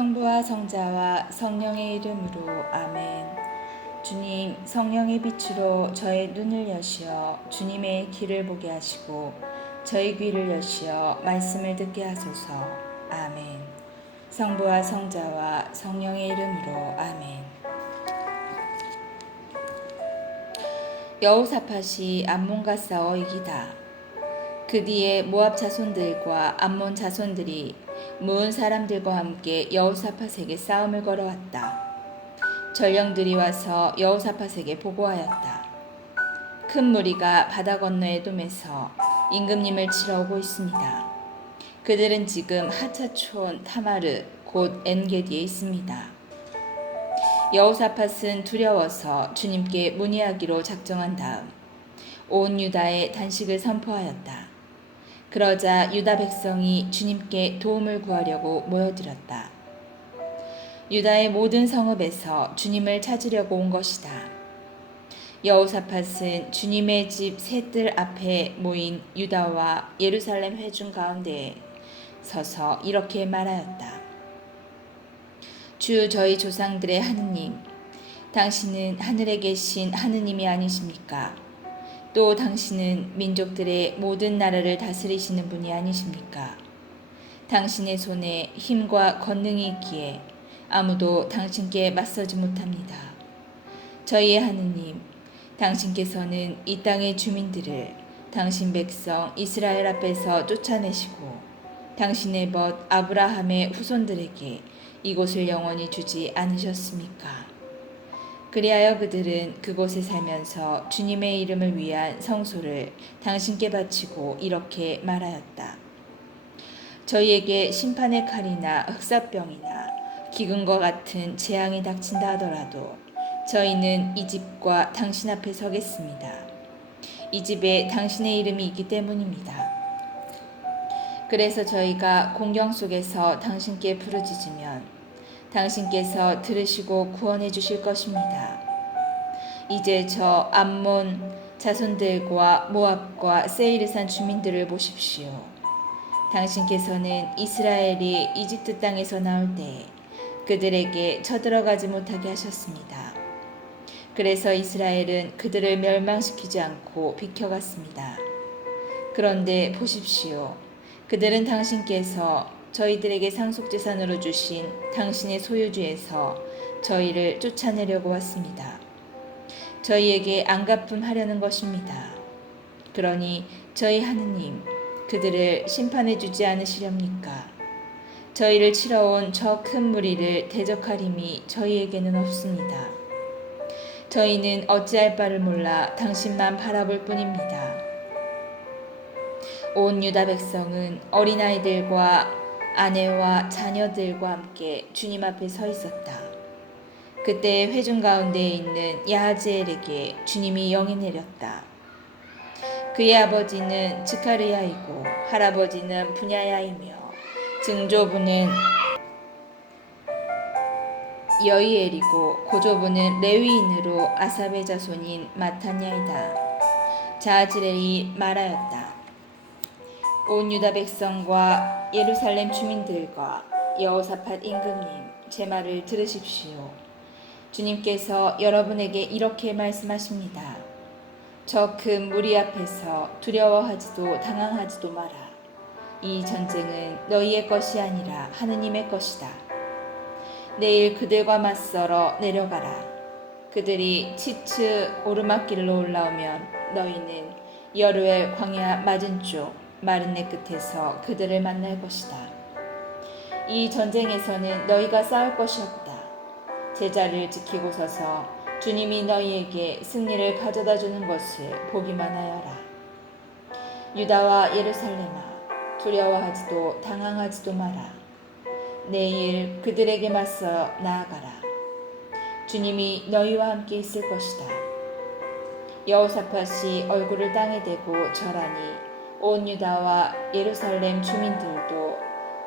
성부와 성자와 성령의 이름으로 아멘. 주님, 성령의 빛으로 저의 눈을 여시어 주님의 길을 보게 하시고 저의 귀를 여시어 말씀을 듣게 하소서. 아멘. 성부와 성자와 성령의 이름으로 아멘. 여호사밧이 암몬과 싸워 이기다. 그 뒤에 모압 자손들과 암몬 자손들이 모은 사람들과 함께 여호사밧에게 싸움을 걸어왔다. 전령들이 와서 여호사밧에게 보고하였다. 큰 무리가 바다 건너 에돔에서 임금님을 치러 오고 있습니다. 그들은 지금 하차촌 타마르 곧 엔게디에 있습니다. 여호사밧은 두려워서 주님께 문의하기로 작정한 다음 온 유다에 단식을 선포하였다. 그러자 유다 백성이 주님께 도움을 구하려고 모여들었다. 유다의 모든 성읍에서 주님을 찾으려고 온 것이다. 여호사밧은 주님의 집 세 뜰 앞에 모인 유다와 예루살렘 회중 가운데에 서서 이렇게 말하였다. 주 저희 조상들의 하느님, 당신은 하늘에 계신 하느님이 아니십니까? 또 당신은 민족들의 모든 나라를 다스리시는 분이 아니십니까? 당신의 손에 힘과 권능이 있기에 아무도 당신께 맞서지 못합니다. 저희의 하느님, 당신께서는 이 땅의 주민들을 당신 백성 이스라엘 앞에서 쫓아내시고 당신의 벗 아브라함의 후손들에게 이곳을 영원히 주지 않으셨습니까? 그리하여 그들은 그곳에 살면서 주님의 이름을 위한 성소를 당신께 바치고 이렇게 말하였다. 저희에게 심판의 칼이나 흑사병이나 기근과 같은 재앙이 닥친다 하더라도 저희는 이 집과 당신 앞에 서겠습니다. 이 집에 당신의 이름이 있기 때문입니다. 그래서 저희가 공경 속에서 당신께 부르짖으면 당신께서 들으시고 구원해 주실 것입니다. 이제 저 암몬 자손들과 모압과 세이르산 주민들을 보십시오. 당신께서는 이스라엘이 이집트 땅에서 나올 때에 그들에게 쳐들어가지 못하게 하셨습니다. 그래서 이스라엘은 그들을 멸망시키지 않고 비켜갔습니다. 그런데 보십시오. 그들은 당신께서 저희들에게 상속재산으로 주신 당신의 소유지에서 저희를 쫓아내려고 왔습니다. 저희에게 안갚음하려는 것입니다. 그러니 저희 하느님, 그들을 심판해 주지 않으시렵니까? 저희를 치러 온 저 큰 무리를 대적할 힘이 저희에게는 없습니다. 저희는 어찌할 바를 몰라 당신만 바라볼 뿐입니다. 온 유다 백성은 어린아이들과 아내와 자녀들과 함께 주님 앞에 서 있었다. 그때 회중 가운데에 있는 야하지엘에게 주님이 영이 내렸다. 그의 아버지는 즈카르야이고 할아버지는 분야야이며 증조부는 여이엘이고 고조부는 레위인으로 아삽의 자손인 마타냐이다. 자하지엘이 말하였다. 온 유다 백성과 예루살렘 주민들과 여호사밧 임금님, 제 말을 들으십시오. 주님께서 여러분에게 이렇게 말씀하십니다. 저 큰 무리 앞에서 두려워하지도 당황하지도 마라. 이 전쟁은 너희의 것이 아니라 하느님의 것이다. 내일 그들과 맞서러 내려가라. 그들이 치츠 오르막길로 올라오면 너희는 여루엘 광야 맞은쪽 마른네 끝에서 그들을 만날 것이다. 이 전쟁에서는 너희가 싸울 것이 없다. 제자를 지키고 서서 주님이 너희에게 승리를 가져다 주는 것을 보기만 하여라. 유다와 예루살렘아, 두려워하지도 당황하지도 마라. 내일 그들에게 맞서 나아가라. 주님이 너희와 함께 있을 것이다. 여호사밧이 얼굴을 땅에 대고 절하니 온 유다와 예루살렘 주민들도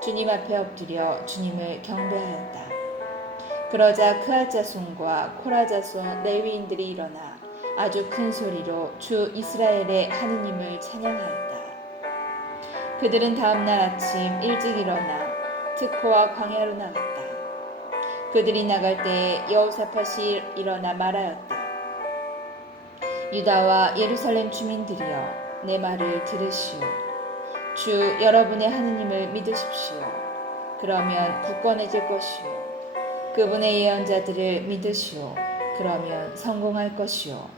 주님 앞에 엎드려 주님을 경배하였다. 그러자 크앗 자손과 코라 자손 레위인들이 일어나 아주 큰 소리로 주 이스라엘의 하느님을 찬양하였다. 그들은 다음 날 아침 일찍 일어나 특호와 광야로 나갔다. 그들이 나갈 때에 여호사밧이 일어나 말하였다. 유다와 예루살렘 주민들이여, 내 말을 들으시오. 주 여러분의 하느님을 믿으십시오. 그러면 굳건해질 것이요. 그분의 예언자들을 믿으시오. 그러면 성공할 것이요.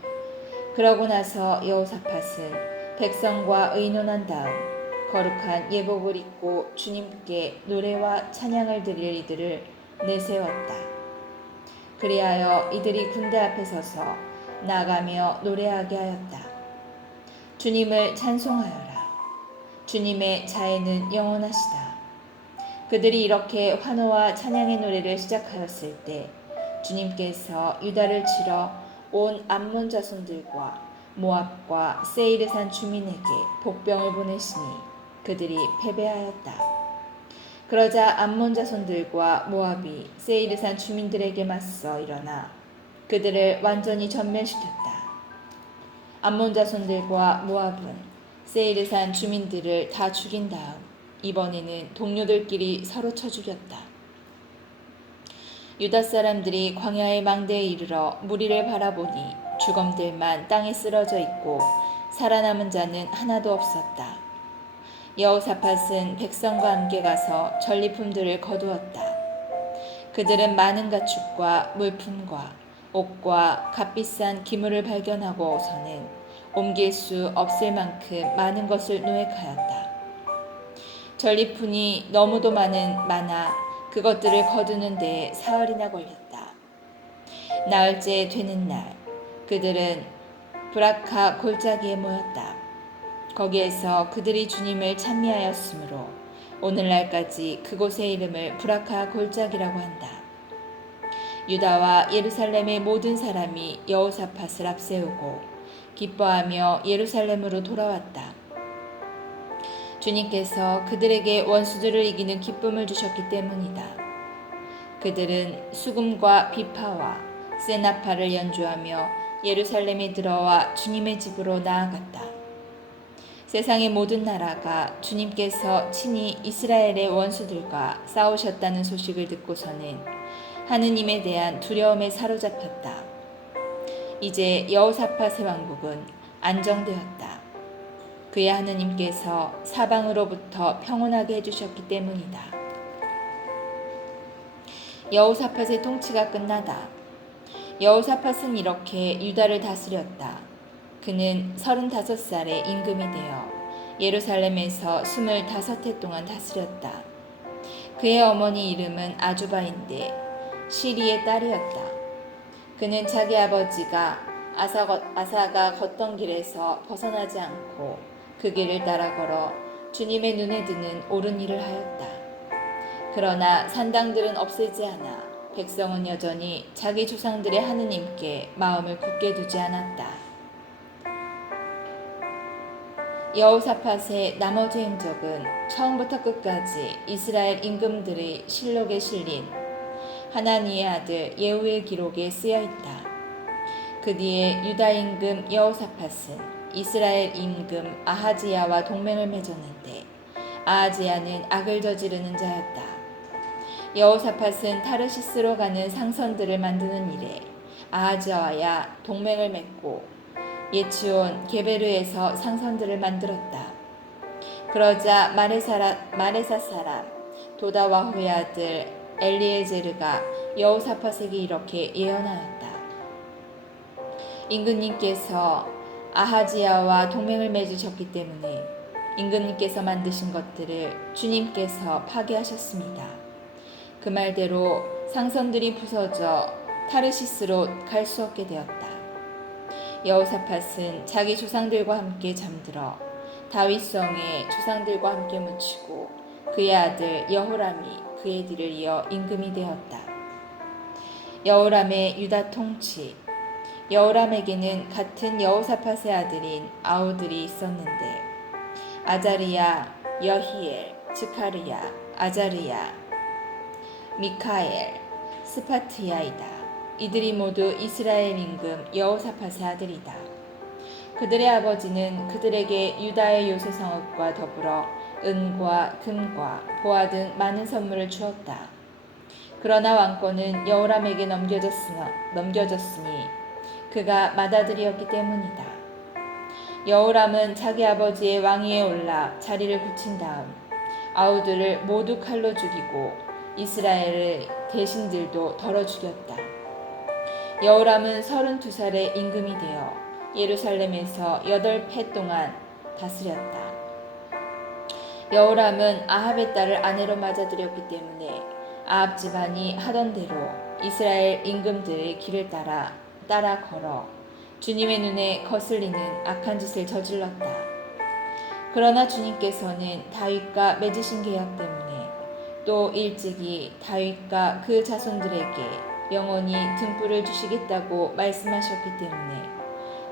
그러고 나서 여호사밧은 백성과 의논한 다음 거룩한 예복을 입고 주님께 노래와 찬양을 드릴 이들을 내세웠다. 그리하여 이들이 군대 앞에 서서 나가며 노래하게 하였다. 주님을 찬송하여라. 주님의 자애는 영원하시다. 그들이 이렇게 환호와 찬양의 노래를 시작하였을 때 주님께서 유다를 치러 온 암몬 자손들과 모압과 세이르산 주민에게 복병을 보내시니 그들이 패배하였다. 그러자 암몬 자손들과 모압이 세이르산 주민들에게 맞서 일어나 그들을 완전히 전멸시켰다. 암몬 자손들과 모압은 세이르산 주민들을 다 죽인 다음 이번에는 동료들끼리 서로 쳐 죽였다. 유다 사람들이 광야의 망대에 이르러 무리를 바라보니 주검들만 땅에 쓰러져 있고 살아남은 자는 하나도 없었다. 여호사밧은 백성과 함께 가서 전리품들을 거두었다. 그들은 많은 가축과 물품과 옷과 값비싼 기물을 발견하고서는 옮길 수 없을 만큼 많은 것을 노획하였다. 전리품이 너무도 많아 그것들을 거두는 데에 사흘이나 걸렸다. 나흘째 되는 날 그들은 브라카 골짜기에 모였다. 거기에서 그들이 주님을 찬미하였으므로 오늘날까지 그곳의 이름을 브라카 골짜기라고 한다. 유다와 예루살렘의 모든 사람이 여호사밧을 앞세우고 기뻐하며 예루살렘으로 돌아왔다. 주님께서 그들에게 원수들을 이기는 기쁨을 주셨기 때문이다. 그들은 수금과 비파와 세나파를 연주하며 예루살렘에 들어와 주님의 집으로 나아갔다. 세상의 모든 나라가 주님께서 친히 이스라엘의 원수들과 싸우셨다는 소식을 듣고서는 하느님에 대한 두려움에 사로잡혔다. 이제 여호사밧의 왕국은 안정되었다. 그의 하느님께서 사방으로부터 평온하게 해주셨기 때문이다. 여호사밧의 통치가 끝나다. 여호사밧은 이렇게 유다를 다스렸다. 그는 35살에 임금이 되어 예루살렘에서 25해 동안 다스렸다. 그의 어머니 이름은 아주바인데 시리의 딸이었다. 그는 자기 아버지가 아사가 걷던 길에서 벗어나지 않고 그 길을 따라 걸어 주님의 눈에 드는 옳은 일을 하였다. 그러나 산당들은 없애지 않아 백성은 여전히 자기 조상들의 하느님께 마음을 굳게 두지 않았다. 여호사밧의 나머지 행적은 처음부터 끝까지 이스라엘 임금들의 실록에 실린 하나니의 아들 예후의 기록에 쓰여 있다. 그 뒤에 유다 임금 여호사밧은 이스라엘 임금 아하지야와 동맹을 맺었는데 아하지야는 악을 저지르는 자였다. 여호사밧은 타르시스로 가는 상선들을 만드는 일에 아하지야와 동맹을 맺고 예치온 게베르에서 상선들을 만들었다. 그러자 마레사 사람 도다와후의 아들 엘리에제르가 여호사밧에게 이렇게 예언하였다. 임금님께서 아하지야와 동맹을 맺으셨기 때문에 임금님께서 만드신 것들을 주님께서 파괴하셨습니다. 그 말대로 상선들이 부서져 타르시스로 갈 수 없게 되었다. 여호사밧은 자기 조상들과 함께 잠들어 다윗성에 조상들과 함께 묻히고 그의 아들 여호람이 그의 뒤를 이어 임금이 되었다. 여호람의 유다 통치. 여호람에게는 같은 여호사밧의 아들인 아우들이 있었는데 아자리야, 여히엘, 즈카르야, 아자르야, 미카엘, 스파트야이다. 이들이 모두 이스라엘 임금 여호사밧의 아들이다. 그들의 아버지는 그들에게 유다의 요새 성읍과 더불어 은과 금과 보화 등 많은 선물을 주었다. 그러나 왕권은 여호람에게 넘겨졌으니 그가 맏아들이었기 때문이다. 여호람은 자기 아버지의 왕위에 올라 자리를 굳힌 다음 아우들을 모두 칼로 죽이고 이스라엘의 대신들도 덜어 죽였다. 여호람은 32살의 임금이 되어 예루살렘에서 8해 동안 다스렸다. 여호람은 아합의 딸을 아내로 맞아들였기 때문에 아합 집안이 하던 대로 이스라엘 임금들의 길을 따라 걸어 주님의 눈에 거슬리는 악한 짓을 저질렀다. 그러나 주님께서는 다윗과 맺으신 계약 때문에 또 일찍이 다윗과 그 자손들에게 영원히 등불을 주시겠다고 말씀하셨기 때문에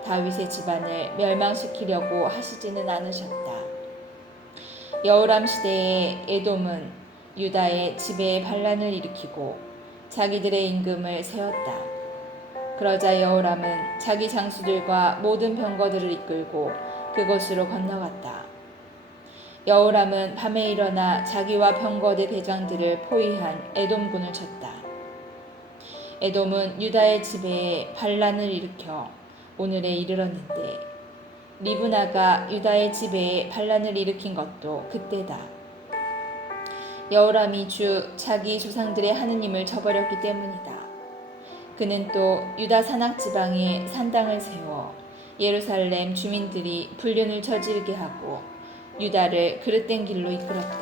다윗의 집안을 멸망시키려고 하시지는 않으셨다. 여호람 시대에 에돔은 유다의 지배에 반란을 일으키고 자기들의 임금을 세웠다. 그러자 여호람은 자기 장수들과 모든 병거들을 이끌고 그곳으로 건너갔다. 여호람은 밤에 일어나 자기와 병거대 대장들을 포위한 에돔군을 쳤다. 에돔은 유다의 지배에 반란을 일으켜 오늘에 이르렀는데 리브나가 유다의 지배에 반란을 일으킨 것도 그때다. 여호람이 자기 조상들의 하느님을 저버렸기 때문이다. 그는 또 유다 산악 지방에 산당을 세워 예루살렘 주민들이 불륜을 저지르게 하고 유다를 그릇된 길로 이끌었다.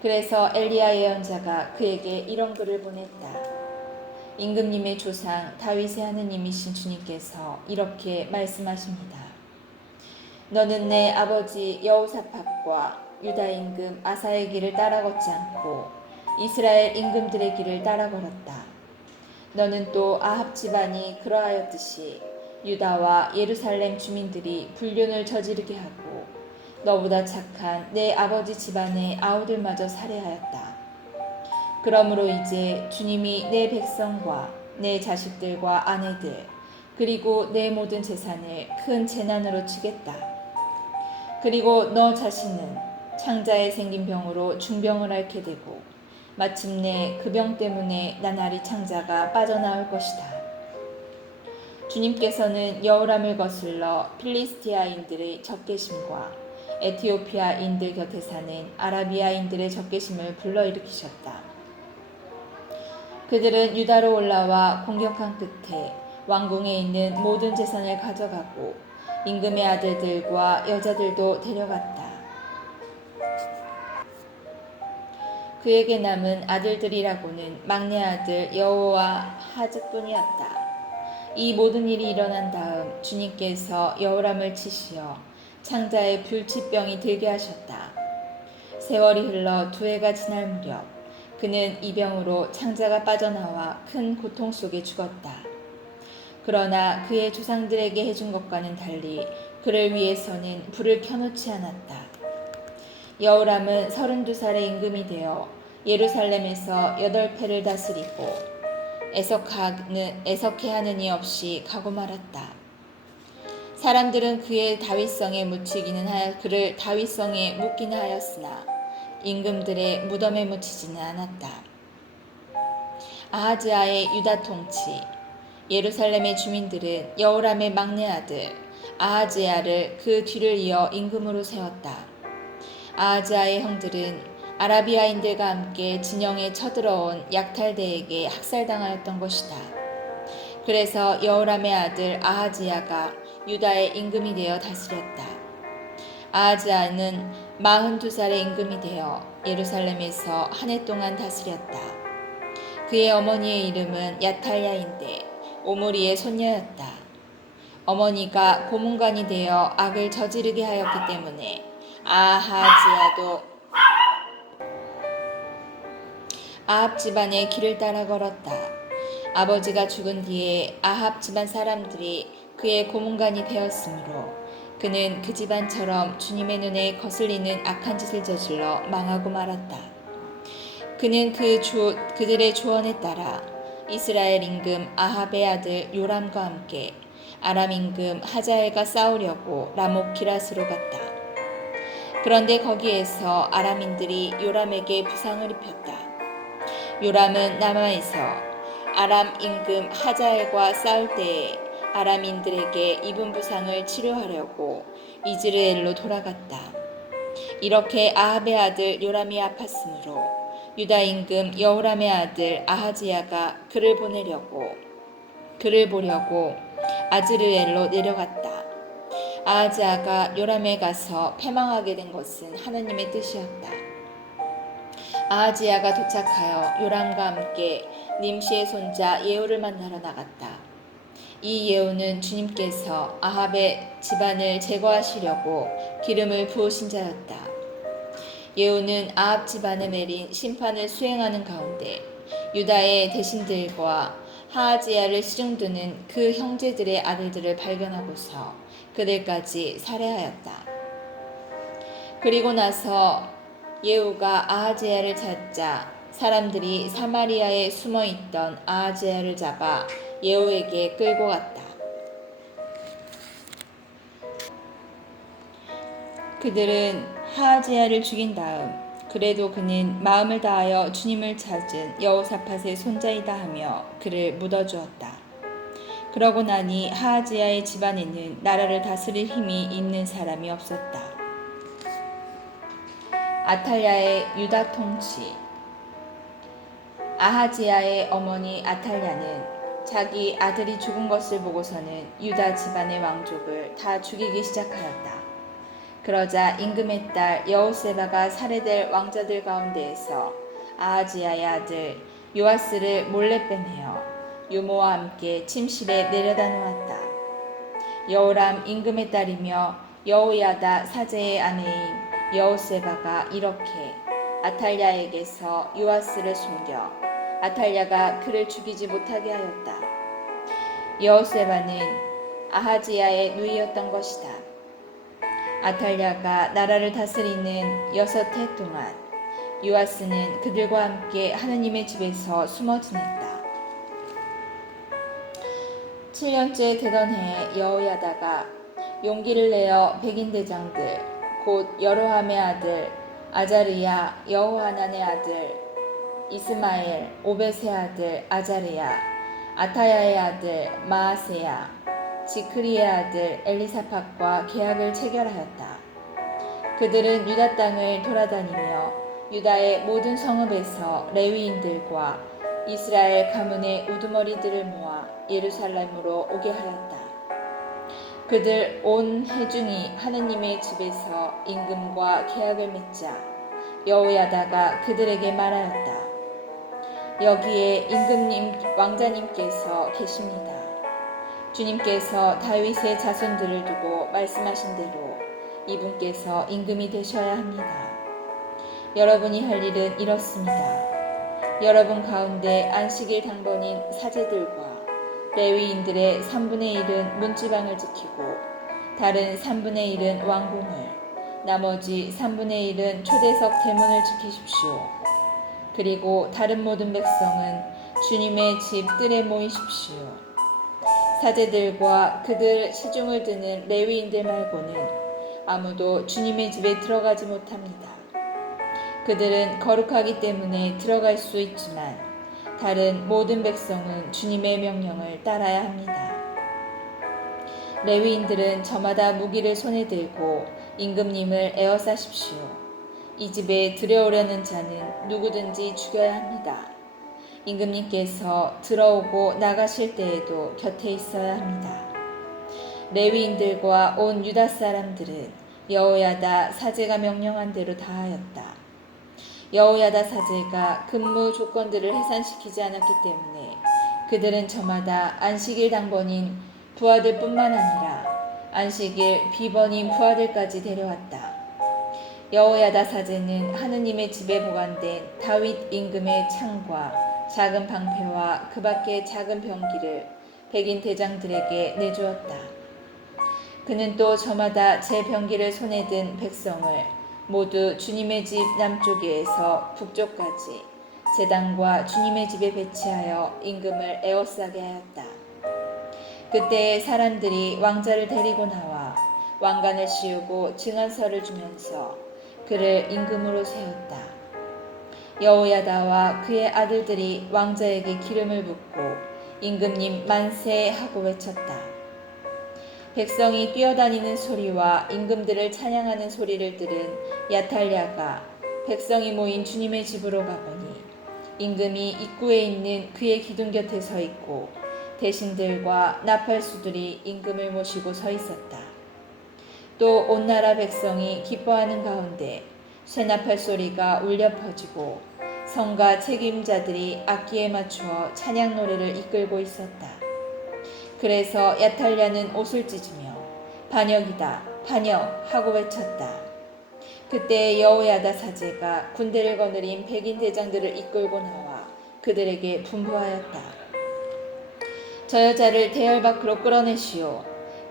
그래서 엘리야 예언자가 그에게 이런 글을 보냈다. 임금님의 조상 다윗의 하느님이신 주님께서 이렇게 말씀하십니다. 너는 내 아버지 여호사밧과 유다 임금 아사의 길을 따라 걷지 않고 이스라엘 임금들의 길을 따라 걸었다. 너는 또 아합 집안이 그러하였듯이 유다와 예루살렘 주민들이 불륜을 저지르게 하고 너보다 착한 내 아버지 집안의 아우들마저 살해하였다. 그러므로 이제 주님이 내 백성과 내 자식들과 아내들 그리고 내 모든 재산을 큰 재난으로 치겠다. 그리고 너 자신은 창자에 생긴 병으로 중병을 앓게 되고 마침내 그 병 때문에 나날이 창자가 빠져나올 것이다. 주님께서는 여호람을 거슬러 필리스티아인들의 적개심과 에티오피아인들 곁에 사는 아라비아인들의 적개심을 불러일으키셨다. 그들은 유다로 올라와 공격한 끝에 왕궁에 있는 모든 재산을 가져가고 임금의 아들들과 여자들도 데려갔다. 그에게 남은 아들들이라고는 막내 아들 여호와 하즈뿐이었다. 이 모든 일이 일어난 다음 주님께서 여호람을 치시어 창자에 불치병이 들게 하셨다. 세월이 흘러 2해가 지날 무렵 그는 이 병으로 창자가 빠져나와 큰 고통 속에 죽었다. 그러나 그의 조상들에게 해준 것과는 달리 그를 위해서는 불을 켜놓지 않았다. 여호람은 32살의 임금이 되어 예루살렘에서 8해를 다스리고 애석해하는 이 없이 가고 말았다. 사람들은 그를 다윗성에 묻기는 하였으나 임금들의 무덤에 묻히지는 않았다. 아하즈아의 유다 통치, 예루살렘의 주민들은 여호람의 막내 아들 아하즈야를 그 뒤를 이어 임금으로 세웠다. 아하즈아의 형들은 아라비아인들과 함께 진영에 쳐들어온 약탈대에게 학살당하였던 것이다. 그래서 여호람의 아들 아하즈야가 유다의 임금이 되어 다스렸다. 아하즈야는 42살의 임금이 되어 예루살렘에서 한 해 동안 다스렸다. 그의 어머니의 이름은 야탈야인데 오므리의 손녀였다. 어머니가 고문관이 되어 악을 저지르게 하였기 때문에 아하즈야도 아합 집안의 길을 따라 걸었다. 아버지가 죽은 뒤에 아합 집안 사람들이 그의 고문관이 되었으므로 그는 그 집안처럼 주님의 눈에 거슬리는 악한 짓을 저질러 망하고 말았다. 그는 그들의 조언에 따라 이스라엘 임금 아합의 아들 요람과 함께 아람 임금 하자엘과 싸우려고 라못 기라스로 갔다. 그런데 거기에서 아람인들이 요람에게 부상을 입혔다. 요람은 남아에서 아람 임금 하자엘과 싸울 때에 아람인들에게 입은 부상을 치료하려고 이즈르엘로 돌아갔다. 이렇게 아합의 아들 요람이 아팠으므로 유다 임금 여호람의 아들 아하지야가 그를 보려고 아즈르엘로 내려갔다. 아하지야가 요람에 가서 패망하게 된 것은 하나님의 뜻이었다. 아하지야가 도착하여 요람과 함께 님시의 손자 예후를 만나러 나갔다. 이 예후는 주님께서 아합의 집안을 제거하시려고 기름을 부으신 자였다. 예후는 아합 집안에 내린 심판을 수행하는 가운데 유다의 대신들과 하하지야를 시중드는 그 형제들의 아들들을 발견하고서 그들까지 살해하였다. 그리고 나서 예후가 아하지야를 찾자 사람들이 사마리아에 숨어있던 아하지야를 잡아 예후에게 끌고 갔다. 그들은 하하지야를 죽인 다음 그래도 그는 마음을 다하여 주님을 찾은 여호사밧의 손자이다 하며 그를 묻어주었다. 그러고 나니 하하지야의 집안에는 나라를 다스릴 힘이 있는 사람이 없었다. 아탈랴의 유다 통치. 아하지야의 어머니 아탈랴는 자기 아들이 죽은 것을 보고서는 유다 집안의 왕족을 다 죽이기 시작하였다. 그러자 임금의 딸 여호세바가 살해될 왕자들 가운데에서 아하지야의 아들 요아스를 몰래 빼내어 유모와 함께 침실에 내려다 놓았다. 여호람 임금의 딸이며 여호야다 사제의 아내인 여호세바가 이렇게 아탈랴에게서 요아스를 숨겨 아탈랴가 그를 죽이지 못하게 하였다. 여호세바는 아하지야의 누이였던 것이다. 아탈랴가 나라를 다스리는 6해 동안 요아스는 그들과 함께 하느님의 집에서 숨어 지냈다. 7년째 되던 해에 여호야다가 용기를 내어 백인 대장들 곧 여로함의 아들 아자르야, 여호하난의 아들 이스마엘, 오벳의 아들 아자르야, 아타야의 아들 마아세야, 지크리의 아들 엘리사팟과 계약을 체결하였다. 그들은 유다 땅을 돌아다니며 유다의 모든 성읍에서 레위인들과 이스라엘 가문의 우두머리들을 모아 예루살렘으로 오게 하였다. 그들 온 회중이 하느님의 집에서 임금과 계약을 맺자 여호야다가 그들에게 말하였다. 여기에 임금님 왕자님께서 계십니다. 주님께서 다윗의 자손들을 두고 말씀하신 대로 이분께서 임금이 되셔야 합니다. 여러분이 할 일은 이렇습니다. 여러분 가운데 안식일 당번인 사제들과 레위인들의 3분의 1은 문지방을 지키고 다른 3분의 1은 왕궁을 나머지 3분의 1은 초대석 대문을 지키십시오. 그리고 다른 모든 백성은 주님의 집 뜰에 모이십시오. 사제들과 그들 시중을 드는 레위인들 말고는 아무도 주님의 집에 들어가지 못합니다. 그들은 거룩하기 때문에 들어갈 수 있지만 다른 모든 백성은 주님의 명령을 따라야 합니다. 레위인들은 저마다 무기를 손에 들고 임금님을 에워싸십시오. 이 집에 들여오려는 자는 누구든지 죽여야 합니다. 임금님께서 들어오고 나가실 때에도 곁에 있어야 합니다. 레위인들과 온 유다 사람들은 여호야다 사제가 명령한 대로 다 하였다. 여호야다 사제가 근무 조건들을 해산시키지 않았기 때문에 그들은 저마다 안식일 당번인 부하들뿐만 아니라 안식일 비번인 부하들까지 데려왔다. 여호야다 사제는 하느님의 집에 보관된 다윗 임금의 창과 작은 방패와 그 밖의 작은 병기를 백인 대장들에게 내주었다. 그는 또 저마다 제 병기를 손에 든 백성을 모두 주님의 집 남쪽에서 북쪽까지 제단과 주님의 집에 배치하여 임금을 에워싸게 하였다. 그때 사람들이 왕자를 데리고 나와 왕관을 씌우고 증언서를 주면서 그를 임금으로 세웠다. 여호야다와 그의 아들들이 왕자에게 기름을 붓고 임금님 만세 하고 외쳤다. 백성이 뛰어다니는 소리와 임금들을 찬양하는 소리를 들은 야탈랴가 백성이 모인 주님의 집으로 가보니 임금이 입구에 있는 그의 기둥 곁에 서 있고 대신들과 나팔수들이 임금을 모시고 서 있었다. 또 온 나라 백성이 기뻐하는 가운데 쇠나팔 소리가 울려 퍼지고 성가 책임자들이 악기에 맞추어 찬양 노래를 이끌고 있었다. 그래서 야탈랴는 옷을 찢으며 반역이다 반역 하고 외쳤다. 그때 여호야다 사제가 군대를 거느린 백인 대장들을 이끌고 나와 그들에게 분부하였다. 저 여자를 대열 밖으로 끌어내시오.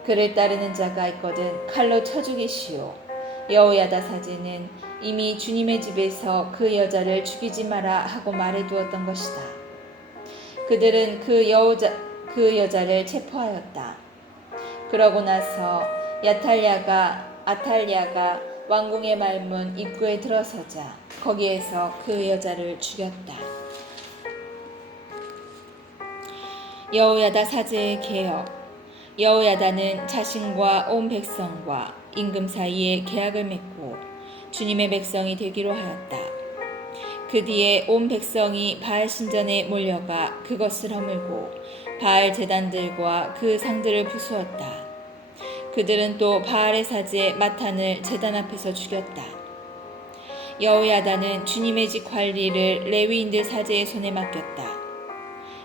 그를 따르는 자가 있거든 칼로 쳐 죽이시오. 여호야다 사제는 이미 주님의 집에서 그 여자를 죽이지 마라 하고 말해두었던 것이다. 그들은 그 여자를 체포하였다. 그러고 나서 아탈랴가 왕궁의 말문 입구에 들어서자 거기에서 그 여자를 죽였다. 여호야다 사제의 계역. 여호야다는 자신과 온 백성과 임금 사이에 계약을 맺고 주님의 백성이 되기로 하였다. 그 뒤에 온 백성이 바알 신전에 몰려가 그것을 허물고 바알 제단들과 그 상들을 부수었다. 그들은 또 바알의 사제 마탄을 제단 앞에서 죽였다. 여호야다는 주님의 집 관리를 레위인들 사제의 손에 맡겼다.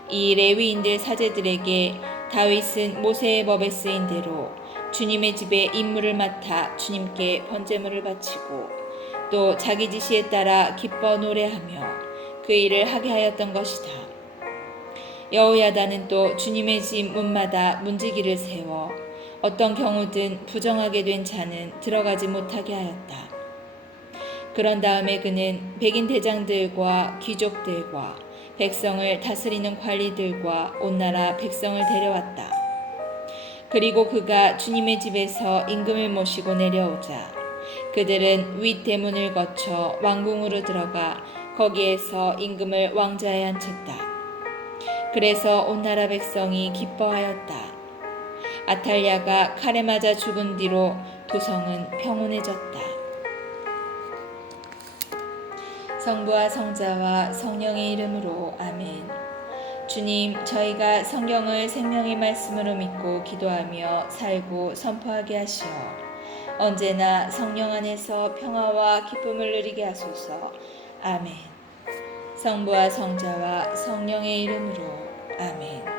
이 레위인들 사제들에게 다윗은 모세의 법에 쓰인 대로 주님의 집에 임무를 맡아 주님께 번제물을 바치고 또 자기 지시에 따라 기뻐 노래하며 그 일을 하게 하였던 것이다. 여호야다는 또 주님의 집 문마다 문지기를 세워 어떤 경우든 부정하게 된 자는 들어가지 못하게 하였다. 그런 다음에 그는 백인 대장들과 귀족들과 백성을 다스리는 관리들과 온 나라 백성을 데려왔다. 그리고 그가 주님의 집에서 임금을 모시고 내려오자 그들은 윗대문을 거쳐 왕궁으로 들어가 거기에서 임금을 왕좌에 앉혔다. 그래서 온 나라 백성이 기뻐하였다. 아탈랴가 칼에 맞아 죽은 뒤로 도성은 평온해졌다. 성부와 성자와 성령의 이름으로 아멘. 주님, 저희가 성경을 생명의 말씀으로 믿고 기도하며 살고 선포하게 하시어 언제나 성령 안에서 평화와 기쁨을 누리게 하소서. 아멘. 성부와 성자와 성령의 이름으로 아멘.